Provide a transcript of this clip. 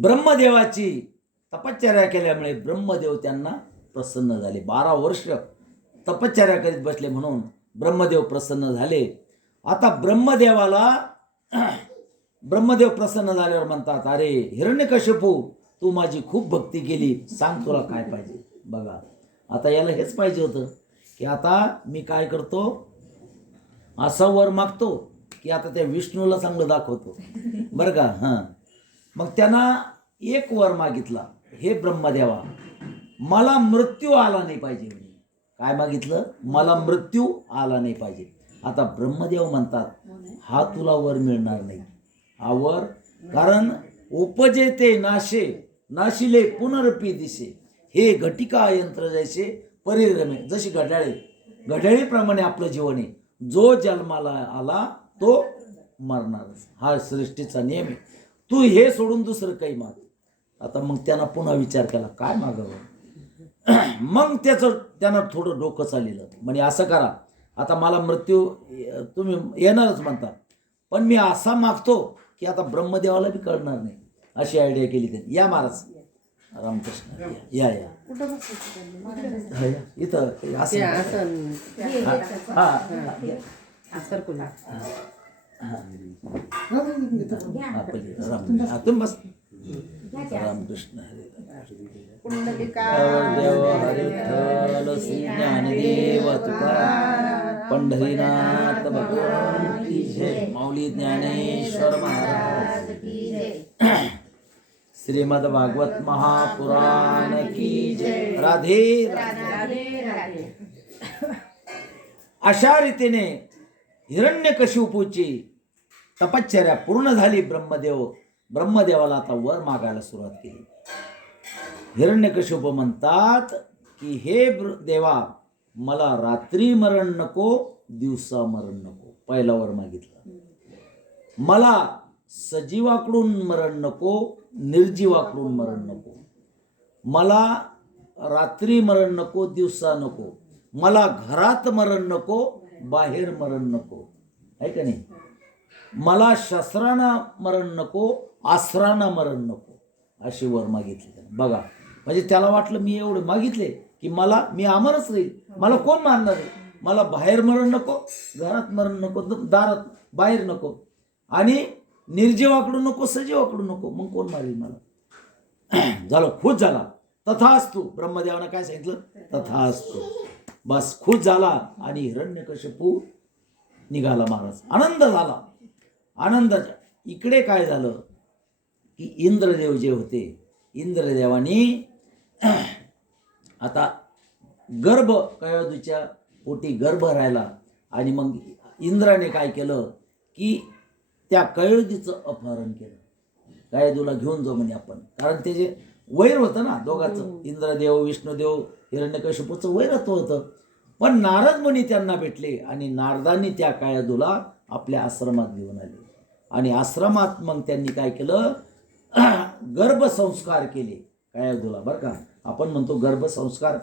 ब्रह्मदेवाची तपश्चर्या केल्यामुळे ब्रह्मदेव त्यांना प्रसन्न झाले. बारा वर्ष तपश्चर्या करीत बसले म्हणून ब्रह्मदेव प्रसन्न झाले. आता ब्रह्मदेवाला ब्रह्मदेव प्रसन्न झाल्यावर म्हणतात अरे हिरण्यकश्यपू तू माझी खूप भक्ती केली. सांग तुला काय पाहिजे. बघा आता याला हेच पाहिजे होतं की आता मी काय करतो? असा वर मागतो की आता त्या विष्णूला चांगलं दाखवतो. बरं का? हां. मग त्यांना एक वर मागितला हे ब्रह्मदेवा मला मृत्यू आला नाही पाहिजे काय मागितलं? मला मृत्यू आला नाही पाहिजे. आता ब्रह्मदेव म्हणतात हा तुला वर मिळणार नाही. हा वर कारण उपजेते नाशे नाशिले पुनरपी दिसे हे घटिका यंत्र जैसे परिरमे जशी घड्याळे घड्याळीप्रमाणे आपलं जीवन आहे. जो जन्माला आला तो मरणार. हा सृष्टीचा नियम आहे. तू हे सोडून दुसरं काही माग. आता मग त्यांना पुन्हा विचार केला काय मागावं? मग त्याचं त्यांना थोडं डोकं चाललेलं. म्हणजे असं करा. आता मला मृत्यू तुम्ही येणारच म्हणता. पण मी असा मागतो की आता ब्रह्मदेवाला बी कळणार नाही. अशी आयडिया केली त्यांनी. या महाराज. रामकृष्ण. या या. हा, या. इथं ते असं. हा, हा, हा, हा, बस रामकृष्ण हरे देव ज्ञानदेव तुकाराम पंढरीनाथ भगवान की जय माऊली ज्ञानेश्वर महाराज श्रीमद भागवत महापुराण की जय राधे राधे. अशा रीतीने हिरण्यकशिपूची तपश्चर्या पूर्ण झाली ब्रह्मदेव. ब्रह्मदेवाला आता वर मागायला सुरुवात केली. हिरण्यकशिप म्हणतात की हे ब्र- देवा मला रात्री मरण नको दिवसा मरण नको. पहिला वर मागितलं. मला सजीवाकडून मरण नको निर्जीवाकडून मरण नको. मला रात्री मरण नको दिवसा नको. मला घरात मरण नको बाहेर मरण नको. आहे का नाही? मला शस्त्रानं मरण नको आसरानं मरण नको. अशी वर मागितली त्यानं. बघा म्हणजे त्याला वाटलं मी एवढं मागितले की मला मी आमरच राहील. मला कोण मानणार आहे? मला बाहेर मरण नको घरात मरण नको दारात बाहेर नको. आणि निर्जीवाकडून नको सजीवाकडून नको. मग कोण मारेल मला? झालं खुश झाला. तथा असतो ब्रह्मदेवानं काय सांगितलं? तथा असतो बस खुश झाला आणि हिरण्यकशिपू निघाला महाराज. आनंद झाला. आनंद इकडे काय झालं? की इंद्रदेव जे होते इंद्रदेवाने आता गर्भ कयोधूच्या पोटी गर्भ राहिला. आणि मग इंद्राने काय केलं? की त्या कयोधीचं अपहरण केलं. कयोधूला घेऊन जाऊ म्हणे आपण. कारण ते जे वैर होतं ना दोघांचं इंद्रदेव विष्णुदेव हिरण्यकशिपूचं वैरत्व होतं. पण नारद मुनी त्यांना भेटले आणि नारदांनी त्या कायदूला आपल्या आश्रमात घेऊन आले. आणि आश्रमात मग त्यांनी काय केलं? गर्भसंस्कार केले कायदूला बरं का? आपण म्हणतो गर्भसंस्कार